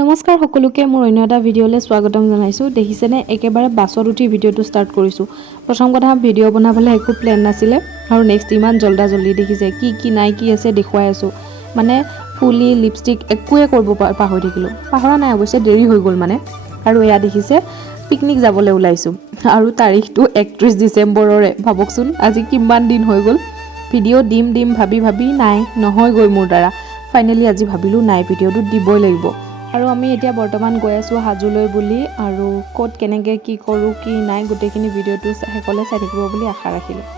নমস্কাৰ সকলোকে মোৰ অন্য এটা ভিডিঅ'লৈ স্বাগতম জনাইছোঁ। দেখিছেনে একেবাৰে বাছত উঠি ভিডিঅ'টো ষ্টাৰ্ট কৰিছোঁ। প্ৰথম কথা ভিডিঅ' বনাবলৈ একো প্লেন নাছিলে আৰু নেক্সট ইমান জল্দি দেখিছে কি নাই কি আছে দেখুৱাই আছোঁ। মানে ফুলি লিপষ্টিক একোৱে কৰিব পাহৰি থাকিলোঁ। পাহৰা নাই অৱশ্যে দেৰি হৈ গ'ল মানে। আৰু এয়া দেখিছে পিকনিক যাবলৈ ওলাইছোঁ আৰু তাৰিখটো 31 ডিচেম্বৰৰে। ভাবকচোন আজি কিমান দিন হৈ গ'ল। ভিডিঅ' দিম ভাবি নাই নহয়গৈ মোৰ দ্বাৰা। ফাইনেলি আজি ভাবিলোঁ নাই ভিডিঅ'টো দিবই লাগিব। আৰু আমি এতিয়া বৰ্তমান গৈ আছোঁ হাজোলৈ বুলি, আৰু ক'ত কেনেকৈ কি কৰোঁ কি নাই গোটেইখিনি ভিডিঅ'টো শেষলৈ চাই থাকিব বুলি আশা ৰাখিলোঁ।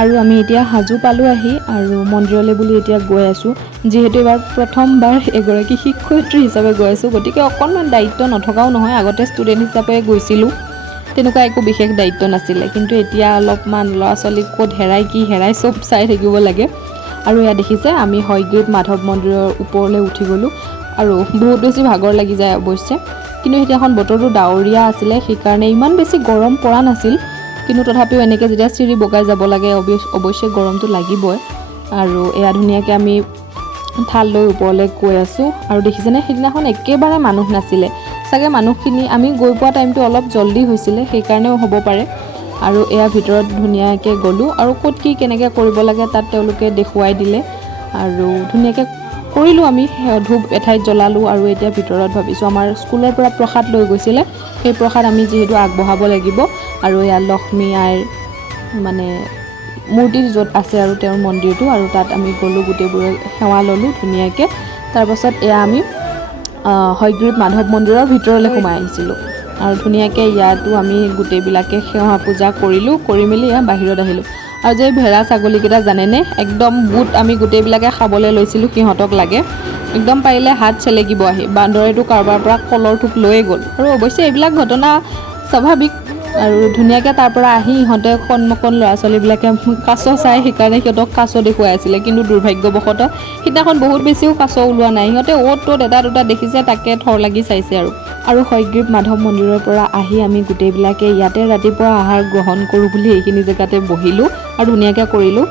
আৰু আমি এতিয়া হাজো পালোঁ আহি, আৰু মন্দিৰলৈ বুলি এতিয়া গৈ আছোঁ। যিহেতু এইবাৰ প্ৰথমবাৰ এগৰাকী শিক্ষয়িত্ৰী হিচাপে গৈ আছোঁ, গতিকে অকণমান দায়িত্ব নথকাও নহয়। আগতে ষ্টুডেণ্ট হিচাপে গৈছিলোঁ, তেনেকুৱা একো বিশেষ দায়িত্ব নাছিলে, কিন্তু এতিয়া অলপমান ল'ৰা ছোৱালীক ক'ত হেৰাই কি হেৰাই চব চাই থাকিব লাগে। আৰু এয়া দেখিছে আমি হয়গ্ৰীৱ মাধৱ মন্দিৰৰ ওপৰলৈ উঠি গ'লোঁ, আৰু বহুত বেছি ভাগৰ লাগি যায় অৱশ্যে। কিন্তু সেইদিনাখন বতৰটো ডাৱৰীয়া আছিলে, সেইকাৰণে ইমান বেছি গৰম পৰা নাছিল। কিন্তু তথাপিও এনেকৈ যেতিয়া চিৰি বগাই যাব লাগে অৱশ্যে গৰমটো লাগিবই। আৰু এয়া ধুনীয়াকৈ আমি ঠাল লৈ ওপৰলৈ গৈ আছোঁ। আৰু দেখিছেনে সেইদিনাখন একেবাৰে মানুহ নাছিলে, চাগে মানুহখিনি আমি গৈ পোৱা টাইমটো অলপ জল্দি হৈছিলে, সেইকাৰণেও হ'ব পাৰে। আৰু এয়া ভিতৰত ধুনীয়াকৈ গ'লোঁ, আৰু ক'ত কি কেনেকৈ কৰিব লাগে তাত তেওঁলোকে দেখুৱাই দিলে, আৰু ধুনীয়াকৈ কৰিলোঁ। আমি ধূপ এঠাইত জ্বলালোঁ, আৰু এতিয়া ভিতৰত ভাবিছোঁ আমাৰ স্কুলৰ পৰা প্ৰসাদ লৈ গৈছিলে, সেই প্ৰসাদ আমি যিহেতু আগবঢ়াব লাগিব। আৰু এয়া লক্ষ্মী আইৰ মানে মূৰ্তি য'ত আছে আৰু তেওঁৰ মন্দিৰটো, আৰু তাত আমি গ'লোঁ, গোটেইবোৰে সেৱা ল'লোঁ ধুনীয়াকৈ। তাৰপাছত এয়া আমি হয়গ্ৰীৱ মাধৱ মন্দিৰৰ ভিতৰলৈ সোমাই আহিছিলোঁ, আৰু ধুনীয়াকৈ ইয়াতো আমি গোটেইবিলাকে সেৱা পূজা কৰিলোঁ, কৰি মেলি এয়া বাহিৰত আহিলোঁ। আৰু যে ভেড়া ছাগলীকেইটা জানেনে, একদম বুট আমি গোটেইবিলাকে খাবলৈ লৈছিলোঁ, সিহঁতক লাগে একদম পাৰিলে হাত চেলেকিব আহি। বান্দৰেটো কাৰোবাৰ পৰা কলৰ থোক লৈয়ে গ'ল, আৰু অৱশ্যে এইবিলাক ঘটনা স্বাভাৱিক। আৰু ধুনীয়াকৈ তাৰ পৰা আহি ইহঁতে সন্মুখত ল'ৰা ছোৱালীবিলাকে কাছ চাই, সেইকাৰণে সিহঁতক কাছ দেখুৱাই আছিলে। কিন্তু দুৰ্ভাগ্যবশতঃ সিদিনাখন বহুত বেছিও কাছ ওলোৱা নাই, সিহঁতে অ'ত ত'ত এটা দুটা দেখিছে, তাকে থৰ লাগি চাইছে। আৰু হয়গ্ৰীৱ মাধৱ মন্দিৰৰ পৰা আহি আমি গোটেইবিলাকে ইয়াতে ৰাতিপুৱা আহাৰ গ্ৰহণ কৰোঁ বুলি এইখিনি জেগাতে বহিলোঁ, আৰু ধুনীয়াকৈ কৰিলোঁ।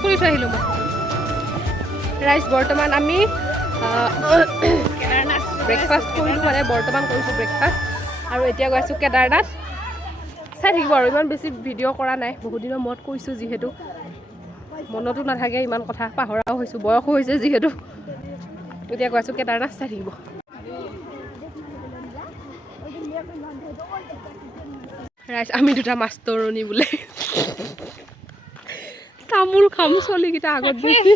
ফুৰি থৈ আহিলোঁ মই ৰাইজ। বৰ্তমান আমি ব্ৰেকফাষ্ট কৰিলোঁ, মানে বৰ্তমান কৰিছোঁ ব্ৰেকফাষ্ট, আৰু এতিয়া গৈ আছোঁ কেদাৰনাথ। চাই থাকিব, আৰু ইমান বেছি ভিডিঅ' কৰা নাই, বহুত দিনৰ মূৰত কৈছোঁ যিহেতু মনতো নাথাকে ইমান কথা, পাহৰাও হৈছোঁ, বয়সো হৈছে যিহেতু। এতিয়া গৈ আছোঁ কেদাৰনাথ, চাই থাকিব। ৰাইজ আমি দুটা মাষ্টৰণী বোলে, তামোল খাম চলিকেইটা আগত বেছি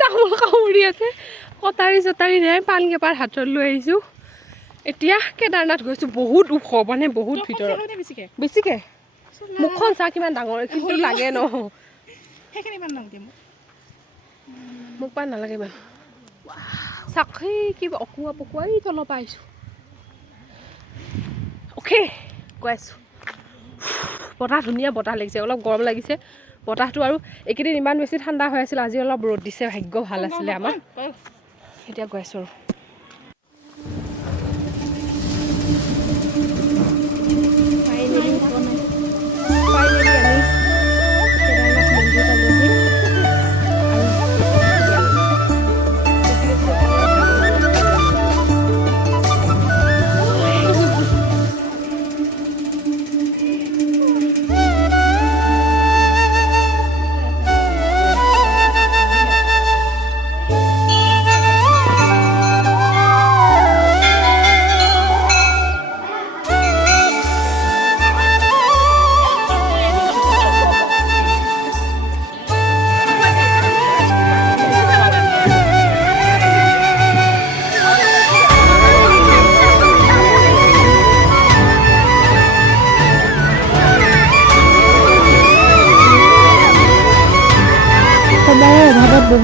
তামোল কামুৰি আছে, কটাৰী চটাৰী নাই, পাণ কেইপাত হাতত লৈ আহিছোঁ। এতিয়া কেদাৰনাথ গৈছোঁ, বহুত ওখ, মানে বহুত ভিতৰত বেছিকৈ। মুখখন চা কিমান ডাঙৰ, কিন্তু লাগে ন মোক পাণ নালাগে ইমান। চাকি কি অকোৱা পকোৱা এই তলৰ পৰা আহিছোঁ। অ'কে গৈ আছোঁ। বতাহ ধুনীয়া বতাহ লাগিছে, অলপ গৰম লাগিছে বতাহটো, আৰু এইকেইদিন ইমান বেছি ঠাণ্ডা হৈ আছিল, আজি অলপ ৰ'দ দিছে, ভাগ্য ভাল আছিলে আমাৰ। এতিয়া গৈ আছোঁ আৰু। ফাইনেলি আমি কেদাৰনাথ মন্দিৰ পালোঁহি।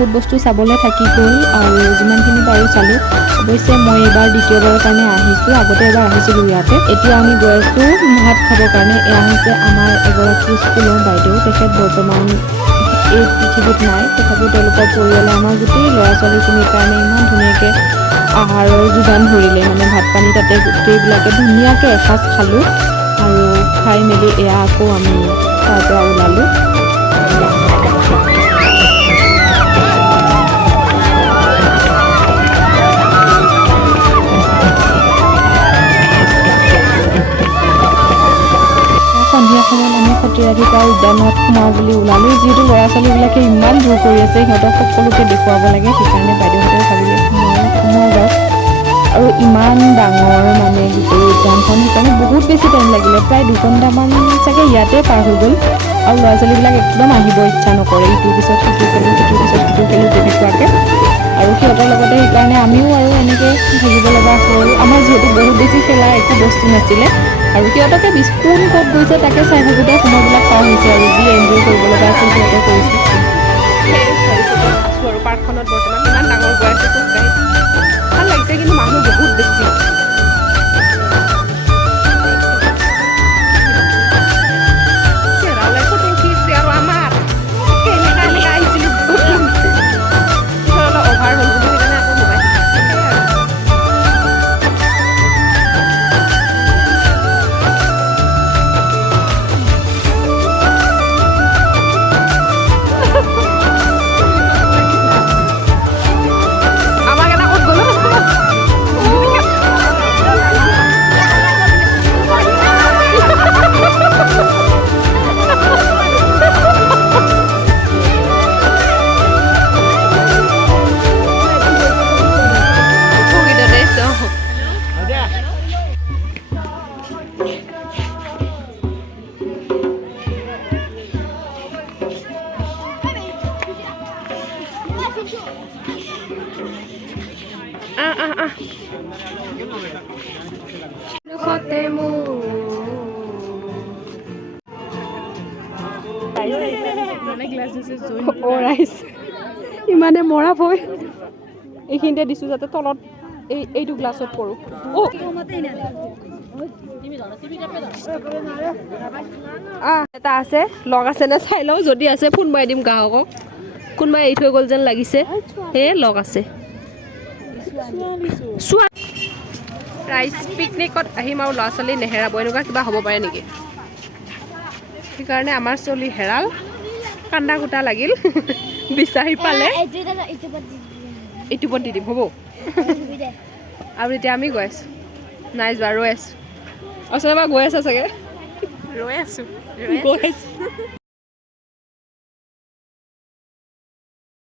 বহুত বস্তু চাবলৈ থাকি গ'ল আৰু যিমানখিনি পাৰোঁ চালোঁ। অৱশ্যে মই এইবাৰ দ্বিতীয়বাৰৰ কাৰণে আহিছোঁ, আগতে এবাৰ আহিছিলোঁ ইয়াতে। এতিয়া আমি গৈ আছোঁ ভাত খাবৰ কাৰণে। এয়া হৈছে আমাৰ এগৰাকী স্কুলৰ বাইদেউ, তেখেত বৰ্তমান এই পৃথিৱীত নাই, তথাপিও তেওঁলোকৰ পৰিয়ালে আমাৰ গোটেই ল'ৰা ছোৱালীখিনিৰ কাৰণে ইমান ধুনীয়াকৈ আহাৰৰ যোগান ধৰিলে, মানে ভাত পানী তাতে গোটেইবিলাকে ধুনীয়াকৈ এসাঁজ খালোঁ আৰু খাই মেলি এয়া আকৌ আমি তাৰ পৰা ওলালোঁ। সন্ধিয়া সময়ত আমি সতিৰাধিকাৰ উদ্যানত সোমাওঁ বুলি ওলালোঁ। যিহেতু ল'ৰা ছোৱালীবিলাকে ইমান জোৰ কৰি আছে, সিহঁতক সকলোকে দেখুৱাব লাগে, সেইকাৰণে বাইদেউহঁতে ভাবিলে সোমোৱা যাওক। আৰু ইমান ডাঙৰ মানে গোটেই উদ্যানখন, সেইকাৰণে বহুত বেছি টাইম লাগিলে, প্ৰায় 2 ঘণ্টামান চাগে ইয়াতে পাৰ হৈ গ'ল। আৰু ল'ৰা ছোৱালীবিলাক একদম আহিব ইচ্ছা নকৰে, ইটোৰ পিছত সিটো খেলোঁ, সিটোৰ পিছত সিটো খেলোঁ তেনেকুৱাকৈ। আৰু সিহঁতৰ লগতে সেইকাৰণে আমিও আৰু এনেকৈ থাকিব লগা হ'ল। আমাৰ যিহেতু বহুত বেছি খেলা একো বস্তু নাছিলে, আৰু সিহঁতকে কোন ক'ত গৈছে তাকে চাই থাকোঁতে সময়বিলাক পাৰ হৈছে আৰু যি এনজয় কৰিব লগা আছিল সিহঁতে কৰিছে। আছোঁ আৰু পাৰ্কখনত বৰ্তমান ইমান ডাঙৰ গৈ আছে খোজকাঢ়ি, ভাল লাগিছে, কিন্তু মানুহ বহুত বেছি। চেহেৰা ওলাই ফটো উঠিছে আৰু আমাৰ এনেকা আহিছিলোঁ অলপ অভাৰ হ'ল বুলি সেইকাৰণে আকৌ মোবাইল আমাক এটা ক'ত গ'লো ইমানে মৰা ভয় এইখিনিতে দিছোঁ যাতে তলত এইটো গ্লাছত পৰোঁ। এটা আছে, লগ আছে নে চাই লওঁ, যদি আছে ফোন মাৰি দিম গ্ৰাহকক। কোনোবাই এৰি থৈ গ'ল যেন লাগিছে, সেয়ে লগ আছে। ৰাইচ পিকনিকত আহিম আৰু ল'ৰা ছোৱালী নেহেৰাব, এনেকুৱা কিবা হ'ব পাৰে নেকি? সেইকাৰণে আমাৰ ছোৱালী হেৰাল, কান্দা কুটা লাগিল, বিচাৰি পালে ইউটিউবত দি দিম হ'ব। আৰু এতিয়া আমি গৈ আছোঁ, নাই যোৱা, ৰৈ আছোঁ। আচলতে গৈ আছা চাগে? ৰৈ আছোঁ, গৈ আছোঁ।